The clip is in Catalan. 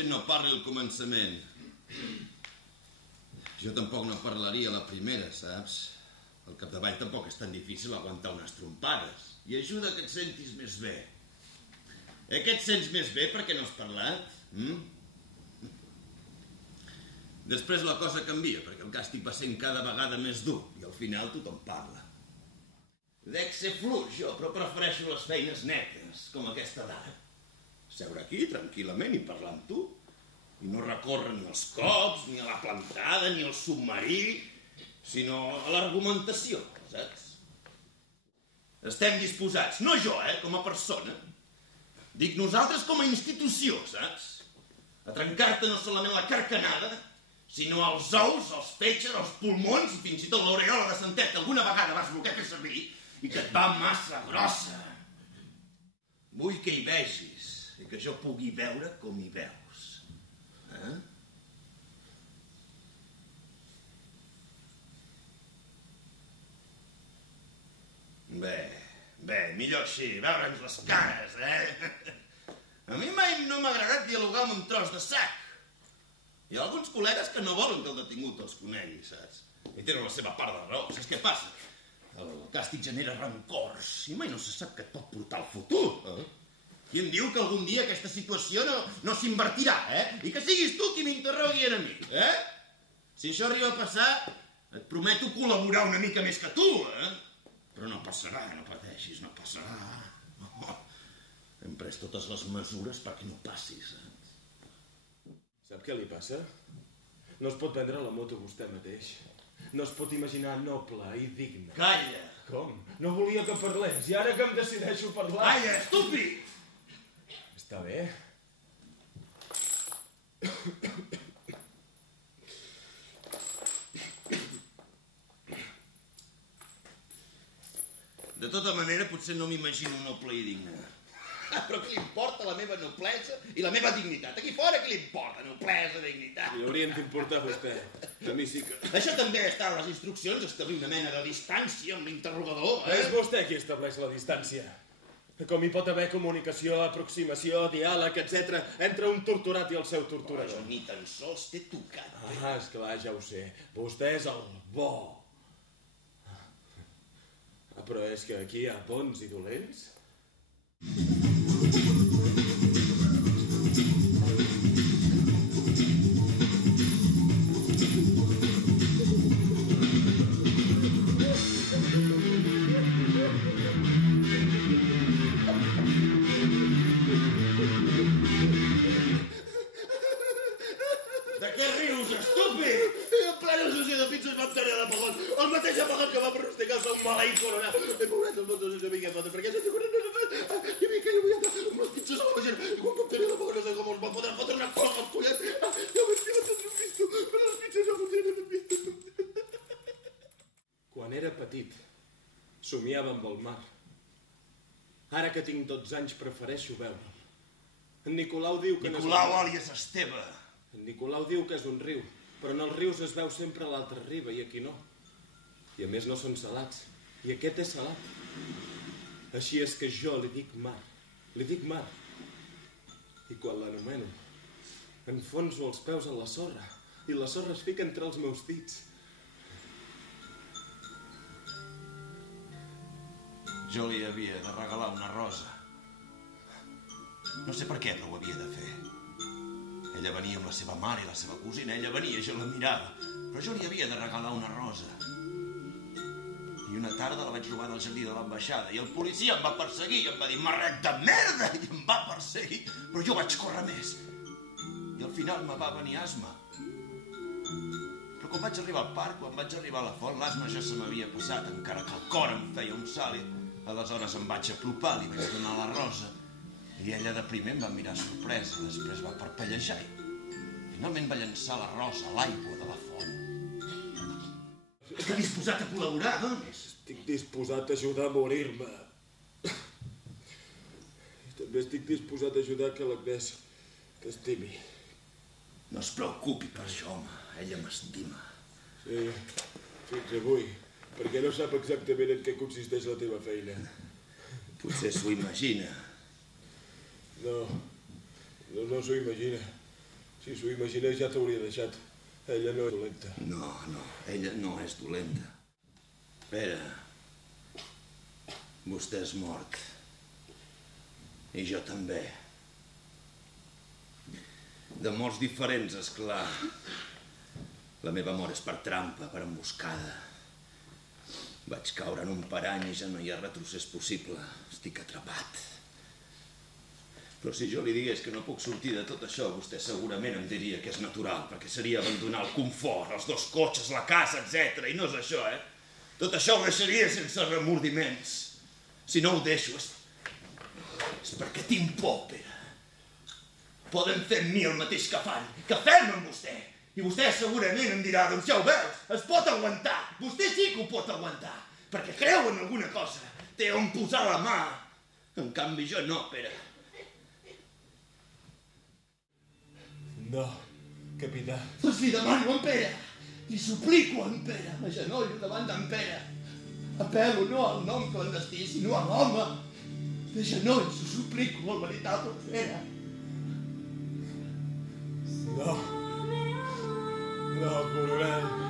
gent no parli al començament. Jo tampoc no parlaria a la primera, saps? Al capdavall tampoc és tan difícil aguantar unes trompades. I ajuda que et sentis més bé. Que et sents més bé perquè no has parlat? Després la cosa canvia, perquè el càstig va sent cada vegada més dur i al final tothom parla. Dec ser fluix, jo, però prefereixo les feines netes, com aquesta d'ara. Seure aquí, tranquil·lament, i parlar amb tu. I no recórrer ni als cops, ni a la plantada, ni al submarí, sinó a l'argumentació, saps? Estem disposats, no jo, com a persona. Dic nosaltres com a institució, saps? A trencar-te no solament la carcanada, sinó els ous, els fetges, els pulmons i fins i tot l'aureola de santet que alguna vegada vas voler fer servir i que et va massa grossa. Vull que hi vegis i que jo pugui veure com hi veus. Bé, millor així, veure'ns les cares, A mi mai no m'ha agradat dialogar amb un tros de sac. Hi ha alguns col·legues que no volen que el detingut els conegui, saps? I tenen la seva part de raó. Saps què passa? El càstig genera rancors i mai no se sap què et pot portar al futur. Qui em diu que algun dia aquesta situació no s'invertirà, I que siguis tu qui m'interrogui a mi, Si això arriba a passar, et prometo col·laborar una mica més que tu, Però no passarà, no pateixis, no passarà. Hem pres totes les mesures perquè no passi, saps? Sap què li passa? No es pot vendre la moto vostè mateix. No es pot imaginar noble i digne. Calla! Com? No volia que parlés i ara que em decideixo parlar... Calla, estúpid! Està bé. De tota manera, potser no m'imagino noble i digne. Però què li importa la meva noblesa i la meva dignitat? Aquí fora què li importa noblesa, dignitat? Li haurien d'importar a vostè. A mi sí que... Això també està a les instruccions, establir una mena de distància amb l'interrogador, És vostè qui estableix la distància. Com hi pot haver comunicació, aproximació, diàleg, etc. entre un torturat i el seu torturador. Això ni tan sols t'he tocat. Esclar, ja ho sé. Vostè és el bo. Però és que aquí hi ha bons i dolents? De què rius, estúpid? En plena sessió de pizzas vam tenir l'apagón. El mateix apagón que va pronosticar-se un maleït coronel. Pobret, el món no sé què fotre, perquè sense corrent no sé fer. I a mi que jo vull anar amb les pizzas a la gent. I quan vam tenir l'apagón no sé com els va fotre una cosa als collets. Ja vaig dir, no t'ho visto, però les pizzas no funcionen visto. Quan era petit, somiava amb el mar. Ara que tinc 12 anys prefereixo veure'l. En Nicolau diu que... Nicolau àlies Esteve. En Nicolau diu que és un riu, però en els rius es veu sempre a l'altra riba i aquí no. I a més no són salats. I aquest és salat. Així és que jo li dic mar. Li dic mar. I quan l'anomeno, enfonso els peus a la sorra i la sorra es fica entre els meus dits. Jo li havia de regalar una rosa. No sé per què, però ho havia de fer. Ella venia amb la seva mare i la seva cosina. Ella venia, jo la mirava. Però jo li havia de regalar una rosa. I una tarda la vaig robar del jardí de l'ambaixada. I el policia em va perseguir i em va dir «Marret de merda!» I em va perseguir. Però jo vaig córrer més. I al final me va venir asma. Però quan vaig arribar al parc, quan vaig arribar a la font, l'asma ja se m'havia passat, encara que el cor em feia un salt. Aleshores em vaig apropar, li vaig donar la rosa. I ella de primer em va mirar sorpresa, després va parpellejar i finalment va llançar la rosa a l'aigua de la font. Està disposat a col·laborar, doncs? Estic disposat a ajudar a morir-me. I també estic disposat a ajudar que l'Agnès t'estimi. No es preocupi per això, home. Ella m'estima. Sí, fins avui, perquè no sap exactament en què consisteix la teva feina. Potser s'ho imagina. No s'ho imagina. Si s'ho imaginés ja t'hauria deixat. Ella no és dolenta. No, ella no és dolenta. Pere, vostè és mort. I jo també. De molts diferents, esclar. La meva mort és per trampa, per emboscada. Vaig caure en un parany i ja no hi ha retrocés possible. Estic atrapat. Però si jo li digués que no puc sortir de tot això, vostè segurament em diria que és natural, perquè seria abandonar el confort, els 2 cotxes, la casa, etc. I no és això, Tot això ho deixaria sense remordiments. Si no ho deixo és perquè tinc por, Pere. Poden fer amb mi el mateix que fan, que fem amb vostè. I vostè segurament em dirà, doncs ja ho veus, es pot aguantar. Vostè sí que ho pot aguantar, perquè creu en alguna cosa. Té on posar la mà. En canvi jo no, Pere. No, capità. Doncs li demano en Pere. Li suplico en Pere. M'agenollo davant d'en Pere. Apel·lo no al nom clandestí, sinó a l'home. De genolls ho suplico al veritable Pere. No. No, coronel.